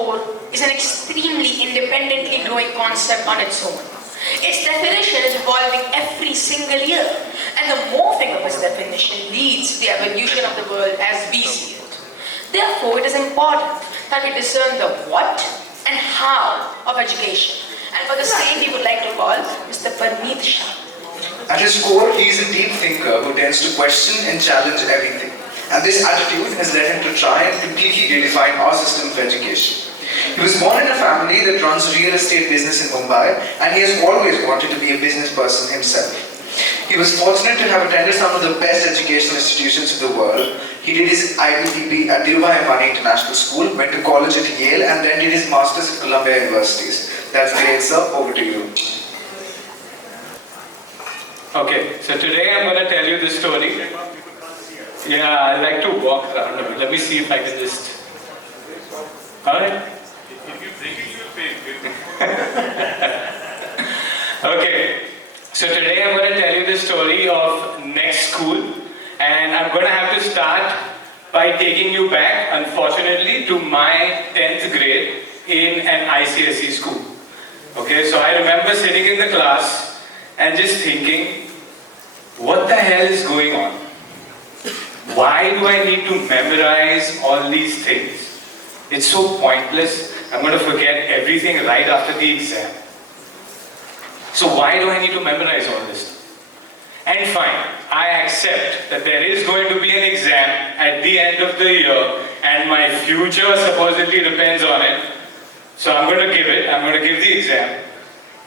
score is an extremely independently growing concept on its own. Its definition is evolving every single year, and the morphing of its definition leads to the evolution of the world as we see it. Therefore, it is important that we discern the what and how of education. And for the same, we would like to call Mr. Parmeet Shah. At his core, he is a deep thinker who tends to question and challenge everything. And this attitude has led him to try and completely redefine our system of education. He was born in a family that runs a real estate business in Mumbai, and he has always wanted to be a business person himself. He was fortunate to have attended some of the best educational institutions in the world. He did his IBTP at Dhirubhai International School, went to college at Yale, and then did his masters at Columbia Universities. That's great, sir. Over to you. Okay, so today I'm going to tell you the story. Yeah, I like to walk around a bit. Let me see if I can just... Alright? If you break it, you'll pay. Okay, so today I'm going to tell you the story of next school, and I'm going to have to start by taking you back, unfortunately, to my 10th grade in an ICSE school. Okay, so I remember sitting in the class and just thinking, what the hell is going on? Why do I need to memorize all these things? It's so pointless. I'm going to forget everything right after the exam. So why do I need to memorize all this? And fine, I accept that there is going to be an exam at the end of the year and my future supposedly depends on it. So I'm going to give it, I'm going to give the exam.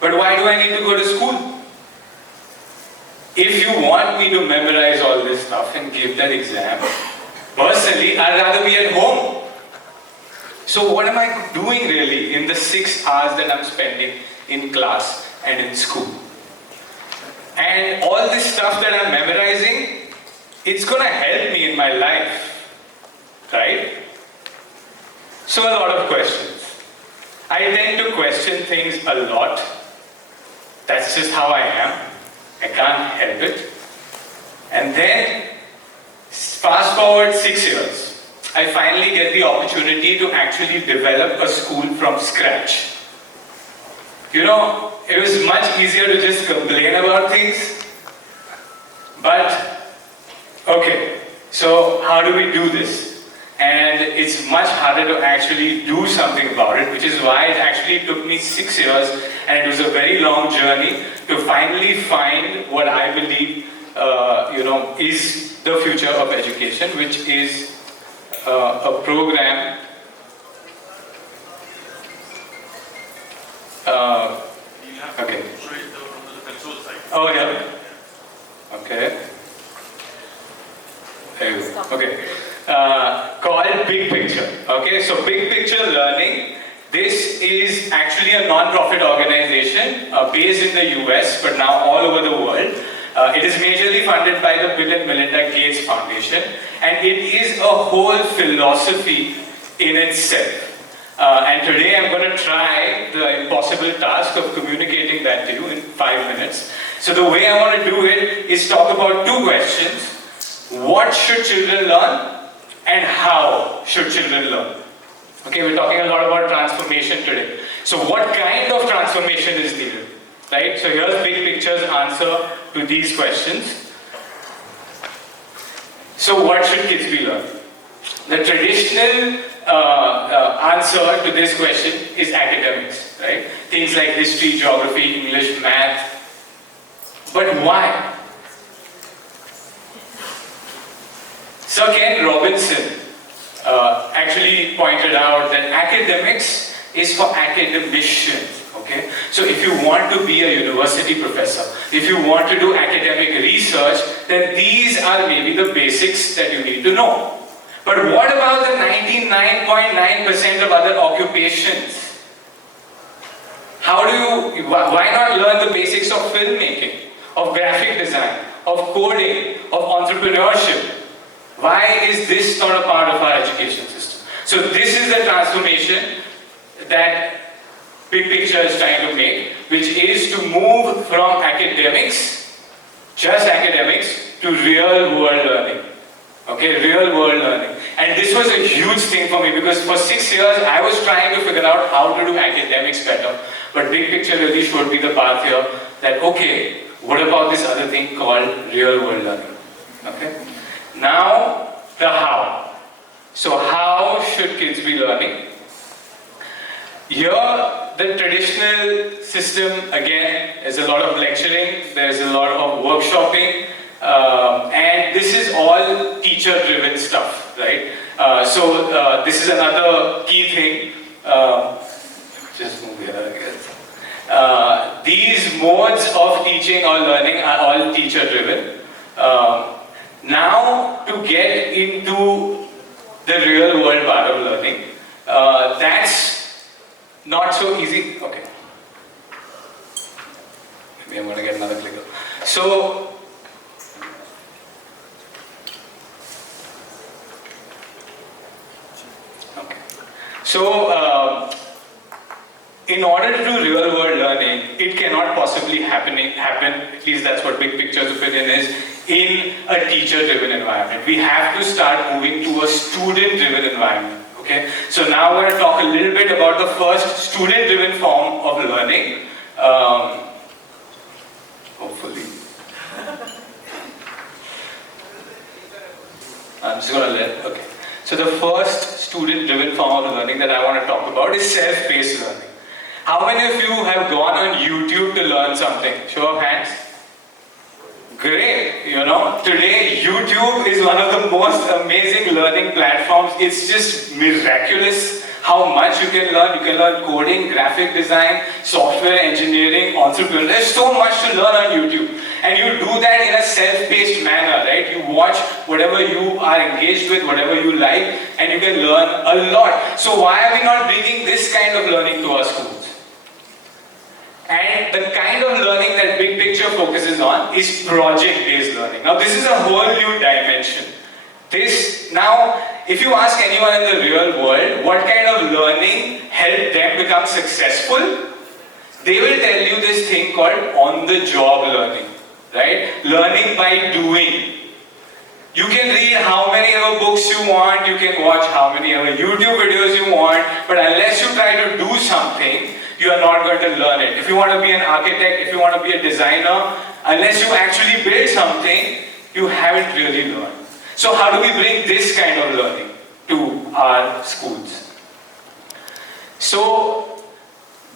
But why do I need to go to school? If you want me to memorize all this stuff and give that exam, personally, I'd rather be at home. So what am I doing really in the 6 hours that I'm spending in class and in school? And all this stuff that I'm memorizing, it's going to help me in my life, right? So a lot of questions. I tend to question things a lot. That's just how I am. I can't help it. And then, fast forward 6 years. I finally get the opportunity to actually develop a school from scratch. You know, it was much easier to just complain about things. But, okay, so how do we do this? And it's much harder to actually do something about it, which is why it actually took me 6 years, and it was a very long journey to finally find what I believe, is the future of education, which is a program okay. Oh yeah. Okay. There you go. Okay. Called Big Picture. Okay, so Big Picture Learning. This is actually a non-profit organization based in the US, but now all over the world. It is majorly funded by the Bill and Melinda Gates Foundation, and it is a whole philosophy in itself. And today I'm going to try the impossible task of communicating that to you in 5 minutes. So the way I want to do it is talk about 2 questions. What should children learn? And how should children learn? Okay, we're talking a lot about transformation today. So what kind of transformation is needed? Right? So here's Big Picture's answer to these questions. So what should kids be learning? The traditional answer to this question is academics, right? Things like history, geography, English, math. But why? Sir Ken Robinson actually pointed out that academics is for academicians. Okay? So if you want to be a university professor, if you want to do academic research, then these are maybe the basics that you need to know. But what about the 99.9% of other occupations? Why not learn the basics of filmmaking, of graphic design, of coding, of entrepreneurship? Why is this not a part of our education system? So this is the transformation that Big Picture is trying to make, which is to move from academics, just academics, to real world learning. Okay, real world learning. And this was a huge thing for me because for 6 years I was trying to figure out how to do academics better. But big picture really showed me the path here that, okay, what about this other thing called real world learning? Okay. Now, the how. So how should kids be learning? Here, the traditional system, again, is a lot of lecturing, there's a lot of workshopping, and this is all teacher-driven stuff, right? So this is another key thing. Just move here, I guess. These modes of teaching or learning are all teacher-driven. Now, to get into the real-world part of learning, that's not so easy. Okay. Maybe I'm going to get another clicker. So, okay. So, in order to do real world learning, it cannot possibly happen, at least that's what big picture's opinion is, in a teacher-driven environment. We have to start moving to a student-driven environment. Okay, so now we're going to talk a little bit about the first student-driven form of learning. Hopefully. I'm just going to okay. So the first student-driven form of learning that I want to talk about is self-paced learning. How many of you have gone on YouTube to learn something? Show of hands. Great, you know, today YouTube is one of the most amazing learning platforms. It's just miraculous how much you can learn. You can learn coding, graphic design, software engineering, entrepreneurship. There's so much to learn on YouTube. And you do that in a self-paced manner, right? You watch whatever you are engaged with, whatever you like, and you can learn a lot. So why are we not bringing this kind of learning to our schools? And the kind of learning that big picture focuses on is project-based learning. Now this is a whole new dimension. Now, if you ask anyone in the real world what kind of learning helped them become successful, they will tell you this thing called on-the-job learning, right? Learning by doing. You can read how many ever books you want, you can watch how many ever YouTube videos you want, but unless you try to do something, you are not going to learn it. If you want to be an architect, if you want to be a designer, unless you actually build something, you haven't really learned. So how do we bring this kind of learning to our schools? So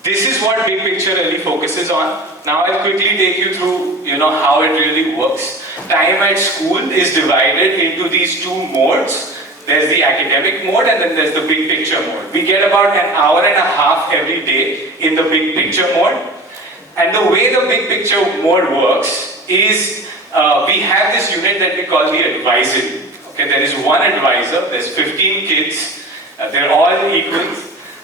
this is what big picture really focuses on. Now I'll quickly take you through, how it really works. Time at school is divided into these two modes. There's the academic mode and then there's the big picture mode. We get about an hour and a half every day in the big picture mode. And the way the big picture mode works is we have this unit that we call the advisory. Okay, there is one advisor, there's 15 kids, they're all equal.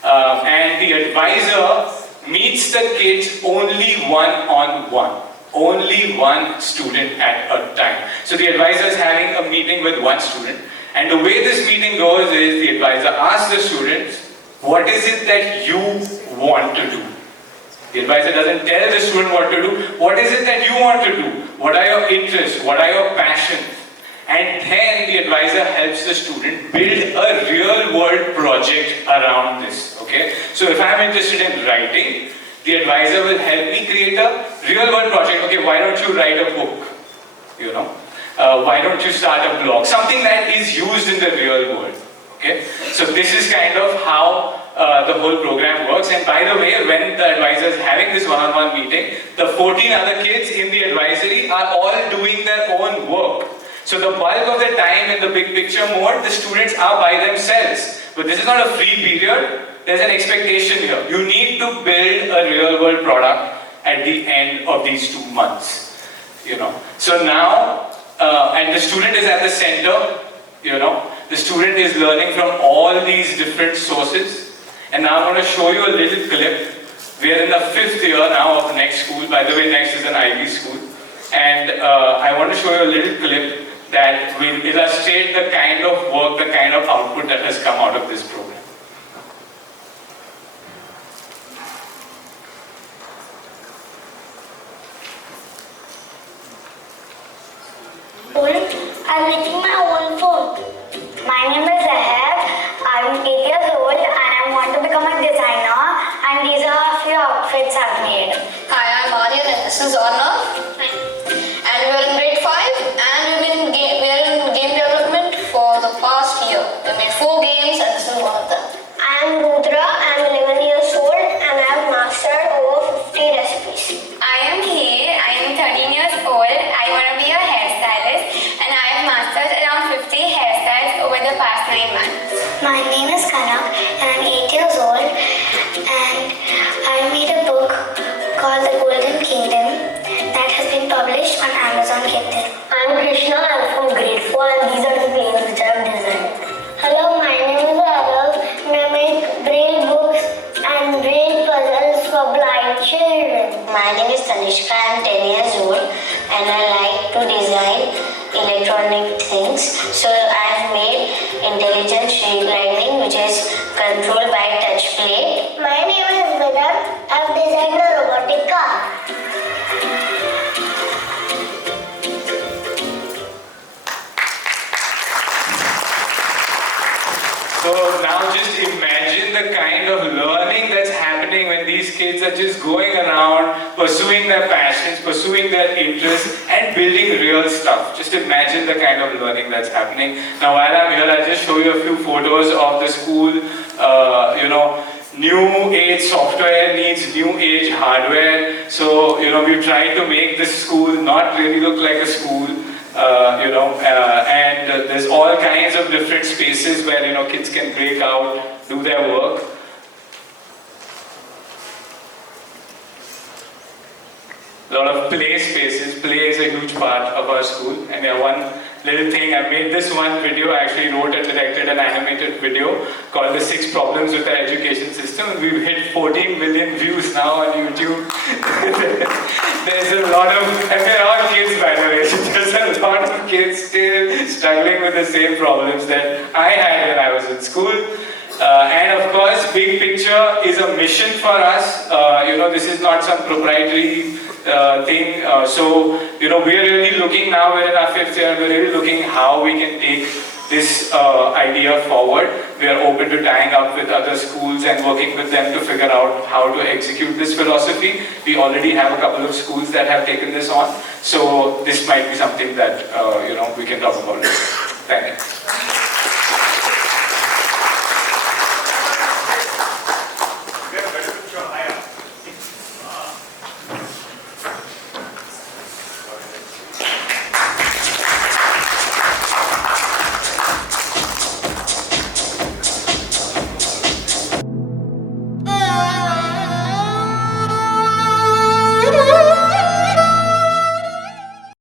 And the advisor meets the kids only one-on-one. Only one student at a time. So the advisor is having a meeting with one student. And the way this meeting goes is the advisor asks the students, what is it that you want to do? The advisor doesn't tell the student what to do. What is it that you want to do? What are your interests? What are your passions? And then the advisor helps the student build a real world project around this. Okay? So if I'm interested in writing, the advisor will help me create a real world project. Okay, why don't you write a book? Why don't you start a blog? Something that is used in the real world. Okay? So this is kind of how the whole program works. And by the way, when the advisor is having this one-on-one meeting, the 14 other kids in the advisory are all doing their own work. So the bulk of the time in the big picture mode, the students are by themselves. But this is not a free period. There's an expectation here. You need to build a real world product at the end of these 2 months. So now, and the student is at the center, the student is learning from all these different sources. And now I'm going to show you a little clip. We are in the 5th year now of the next school. By the way, next is an Ivy school. And I want to show you a little clip that will illustrate the kind of work, the kind of output that has come out of this program. I'm making my own phone. This is Arnav, and we are in grade 5, and we are in game development for the past year. We made 4 games, and this is one of them. I am Rudra, I am 11 years old and I have mastered over 50 recipes. I am Hay, I am 13 years old. I want to be a hairstylist and I have mastered around 50 hairstyles over the past 9 months. My name is Kanak and I am 8 years old and I made a book called The Golden Kingdom that has been published on Amazon Kindle. I am Krishna, I am from grade 4 and these are the planes which I have designed. Hello, my name is Arav and I make braille books and braille puzzles for blind children. My name is Tanishka, I am 10 years old and I like to design electronic things. So I have made intelligent street lighting which is controlled by touch plate. My name is Vedant, I have designed a robotic car. So now just imagine the kind of learning that's happening when these kids are just going around, pursuing their passions, pursuing their interests, and building real stuff. Just imagine the kind of learning that's happening. Now while I'm here, I'll just show you a few photos of the school. New age software needs new age hardware. So, we've tried to make this school not really look like a school. And there's all kinds of different spaces where kids can break out, do their work. A lot of play spaces. Play is a huge part of our school. And one little thing, I made this one video. I actually wrote and directed an animated video called The 6 Problems with Our Education System. We've hit 14 million views now on YouTube. There's a lot of, and they're all kids by the way, there's a lot of kids still struggling with the same problems that I had when I was in school. And of course, big picture is a mission for us. This is not some proprietary thing. So, we're really looking now, we're in our 5th year, we're really looking how we can take this idea forward. We are open to tying up with other schools and working with them to figure out how to execute this philosophy. We already have a couple of schools that have taken this on. So, this might be something that, we can talk about. Thank you.